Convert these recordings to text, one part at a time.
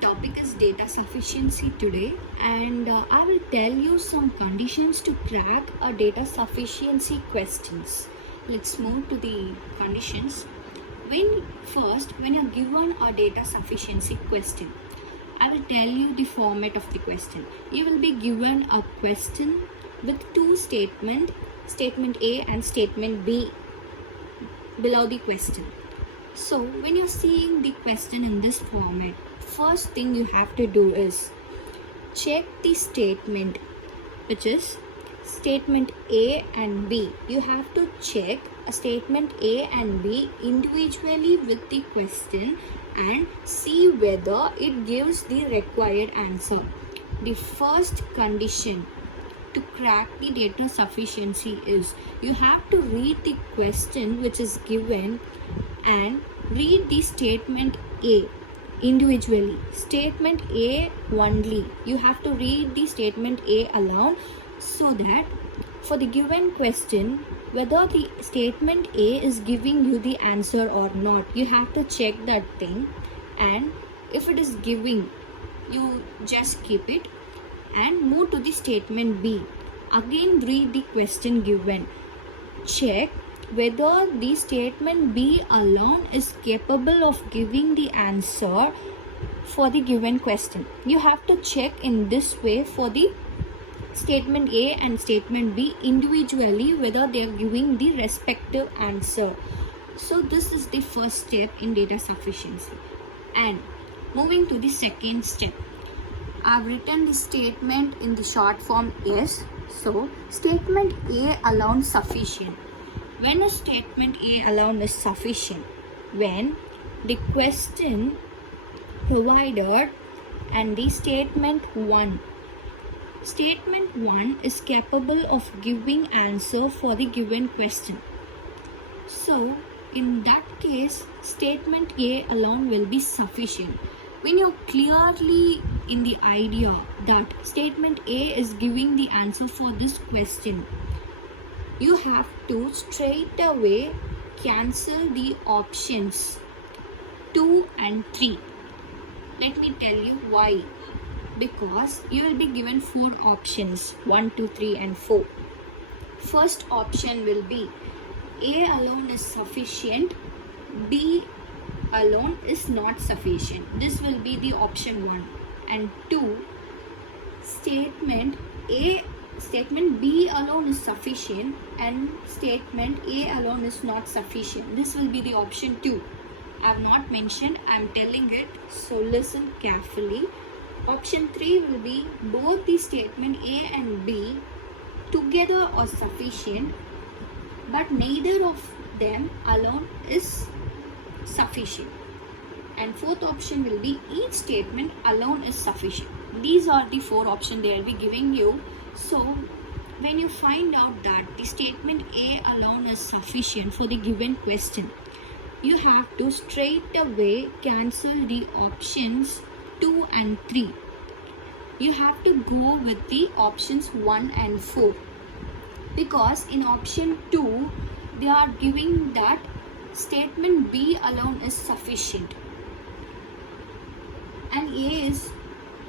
topic is data sufficiency today, and I will tell you some conditions to crack a data sufficiency questions. Let's move to the conditions. When you're given a data sufficiency question, I will tell you the format of the question. You will be given a question with two statements, statement A and statement B below the question. So when you're seeing the question in this format, first thing you have to do is check the statement, which is statement A and B. You have to check a statement A and B individually with the question and see whether it gives the required answer. The first condition to crack the data sufficiency is you have to read the question which is given and read the statement A individually. Statement A only. You have to read the statement A alone, so that for the given question, whether the statement A is giving you the answer or not, you have to check that thing, and if it is giving, you just keep it and move to the statement B. Again read the question given. Check whether the statement B alone is capable of giving the answer for the given question. You have to check in this way for the statement A and statement B individually whether they are giving the respective answer. So this is the first step in data sufficiency. And moving to the second step, I've written the statement in the short form yes. So statement A alone sufficient. When a statement A alone is sufficient, when the question provided and the statement 1 is capable of giving answer for the given question. So in that case, statement A alone will be sufficient. When you're clearly in the idea that statement A is giving the answer for this question, you have to straight away cancel the options 2 and 3. Let me tell you why. Because you will be given 4 options, 1, 2, 3 and 4. First option will be A alone is sufficient, B alone is not sufficient. This will be the option 1. And 2, statement B alone is sufficient and statement A alone is not sufficient. This will be the option 2. I have not mentioned, I am telling it, so listen carefully. Option 3 will be both the statement A and B together are sufficient, but neither of them alone is sufficient. And fourth option will be each statement alone is sufficient. These are the 4 options they will be giving you. So when you find out that the statement A alone is sufficient for the given question, you have to straight away cancel the options 2 and 3. You have to go with the options 1 and 4, because in option 2 they are giving that statement B alone is sufficient and A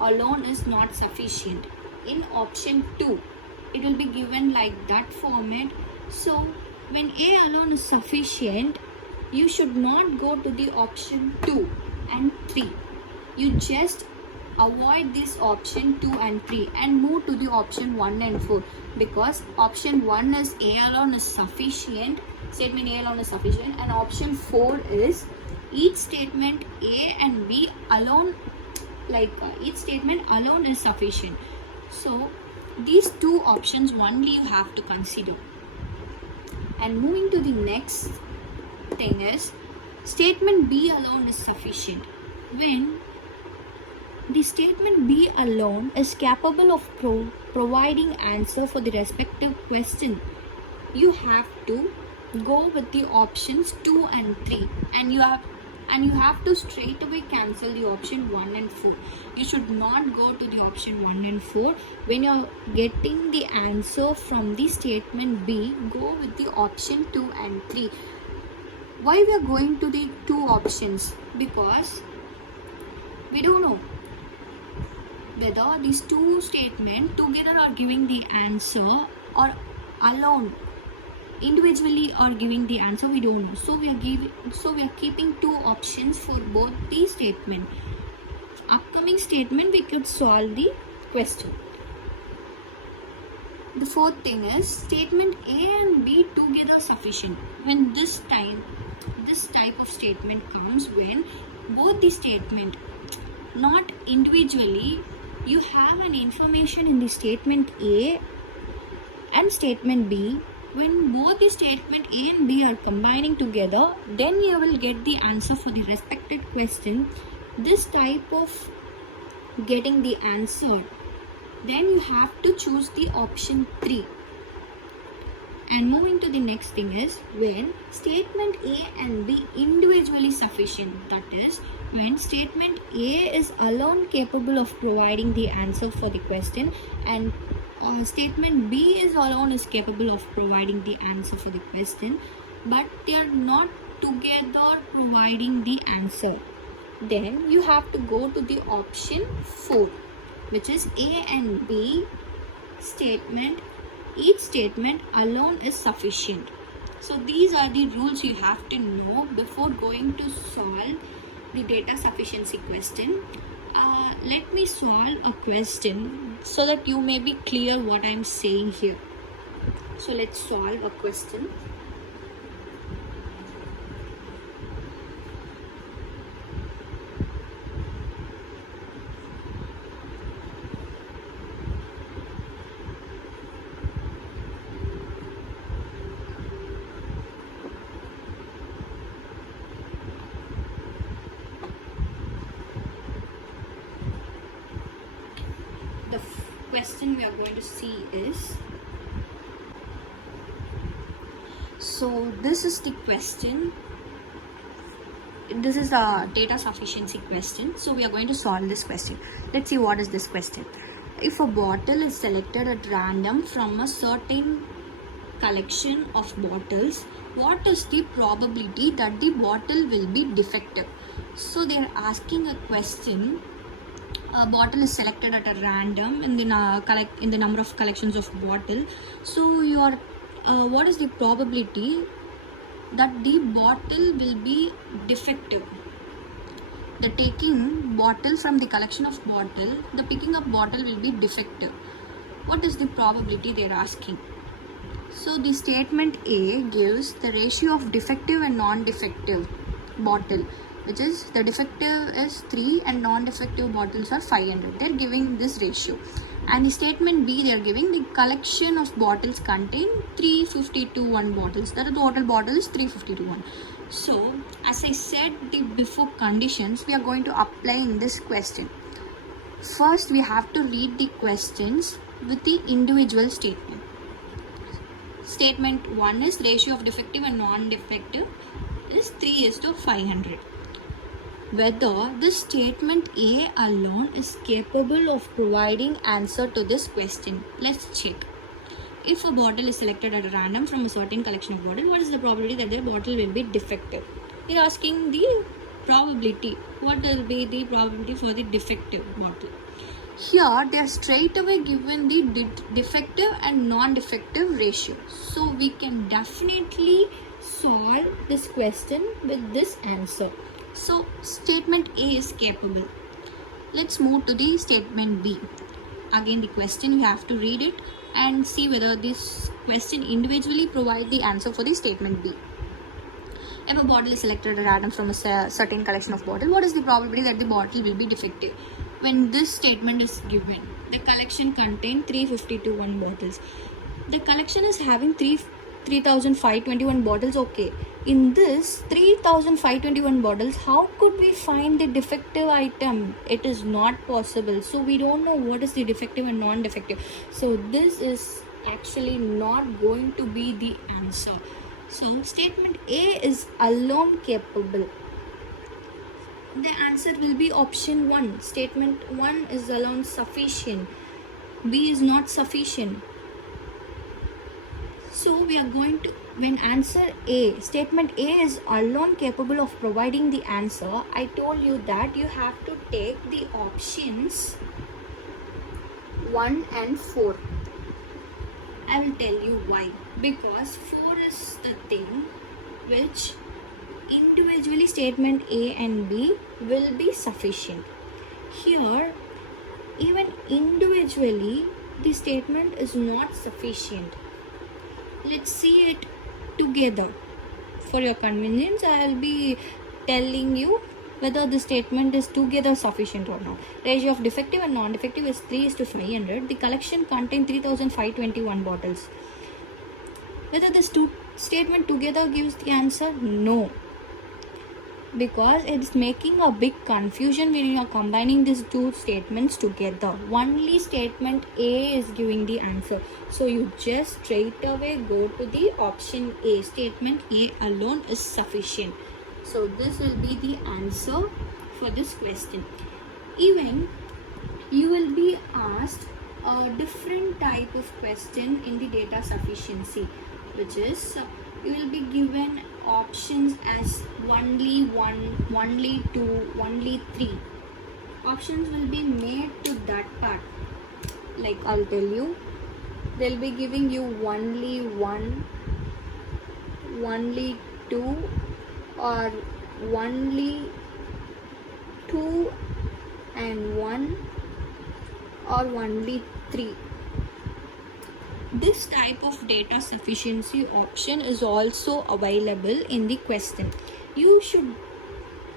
alone is not sufficient. In option 2 it will be given like that format. So when A alone is sufficient, you should not go to the option 2 and 3. You just avoid this option 2 and 3 and move to the option 1 and 4, because option 1 is A alone is sufficient, statement A alone is sufficient, and option 4 is each statement A and B alone, each statement alone is sufficient. So these 2 options only you have to consider. And moving to the next thing is statement B alone is sufficient. When the statement B alone is capable of providing answer for the respective question, you have to go with the options 2 and 3, and you have to straight away cancel the option 1 and 4. You should not go to the option 1 and 4. When you are getting the answer from the statement B, go with the option 2 and 3. Why we are going to the 2 options? Because we don't know whether these two statements together are giving the answer or alone individually are giving the answer, we don't know. So we are keeping two options for both the statement. Upcoming statement we could solve the question. The fourth thing is statement A and B together sufficient. When this type of statement comes when both the statement, not individually, you have an information in the statement A and statement B. When both the statement A and B are combining together, then you will get the answer for the respected question. This type of getting the answer, then you have to choose the option 3. And moving to the next thing is when statement A and B individually sufficient. That is, when statement A is alone capable of providing the answer for the question and statement B is alone is capable of providing the answer for the question, but they are not together providing the answer, then you have to go to the option 4, which is A and B statement, each statement alone is sufficient. So these are the rules you have to know before going to solve the data sufficiency question. Let me solve a question so that you may be clear what I am saying here. So let's solve a question. The question we are going to see is, so this is the question, this is the data sufficiency question. So we are going to solve this question. Let's see what is this question. If a bottle is selected at random from a certain collection of bottles, what is the probability that the bottle will be defective? So they are asking a question. A bottle is selected at a random in the number of collections of bottle. So your what is the probability that the bottle will be defective? The taking bottle from the collection of bottle, the picking up bottle will be defective. What is the probability they are asking? So the statement A gives the ratio of defective and non-defective bottle, which is the defective is 3 and non-defective bottles are 500. They are giving this ratio. And the statement B, they are giving the collection of bottles contain 350 to 1 bottles. That is, the total bottle is 350 to 1. So as I said the before conditions, we are going to apply in this question. First we have to read the questions with the individual statement. Statement 1 is ratio of defective and non-defective is 3:500. Whether the statement A alone is capable of providing answer to this question. Let's check. If a bottle is selected at random from a certain collection of bottles, what is the probability that the bottle will be defective? They are asking the probability. What will be the probability for the defective bottle? Here they are straight away given the defective and non-defective ratio. So we can definitely solve this question with this answer. So statement A is capable. Let's move to the statement B. Again the question, you have to read it and see whether this question individually provide the answer for the statement B. If a bottle is selected at random from a certain collection of bottles, what is the probability that the bottle will be defective? When this statement is given, the collection contains 350 to 1 bottles. The collection is having 3,521 bottles. Okay, in this 3,521 bottles, how could we find the defective item? It is not possible. So we don't know what is the defective and non-defective. So this is actually not going to be the answer. So statement A is alone capable. The answer will be option 1. Statement 1 is alone sufficient. B is not sufficient. So we are going to, when answer A, statement A is alone capable of providing the answer, I told you that you have to take the options 1 and 4. I will tell you why. Because 4 is the thing which individually statement A and B will be sufficient. Here, even individually, the statement is not sufficient. Let's see it together. For your convenience, I will be telling you whether the statement is together sufficient or not. Ratio of defective and non-defective is 3:500. The collection contains 3,521 bottles. Whether this statement together gives the answer? No. Because it's making a big confusion when you are combining these two statements together. Only statement A is giving the answer. So you just straight away go to the option A. Statement A alone is sufficient. So this will be the answer for this question. Even you will be asked a different type of question in the data sufficiency, which is you will be given options as only 1, only 2, only 3. Options will be made to that part. Like I'll tell you, they'll be giving you only 1, only 2, or only 2 and 1, or only 3. This type of data sufficiency option is also available in the question. You should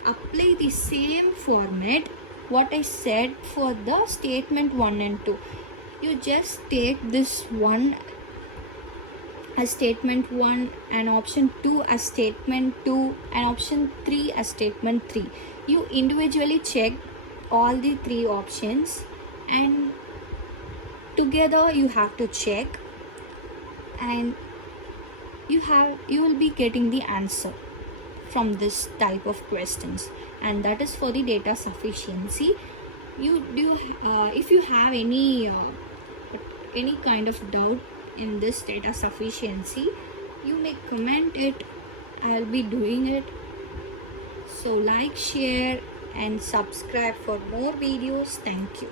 apply the same format what I said for the statement 1 and 2. You just take this one as statement 1 and option 2 as statement 2 and option 3 as statement 3. You individually check all the 3 options and together you have to check, and you will be getting the answer from this type of questions, and that is for the data sufficiency. If you have any kind of doubt in this data sufficiency, you may comment it. I'll be doing it. So like, share and subscribe for more videos. Thank you.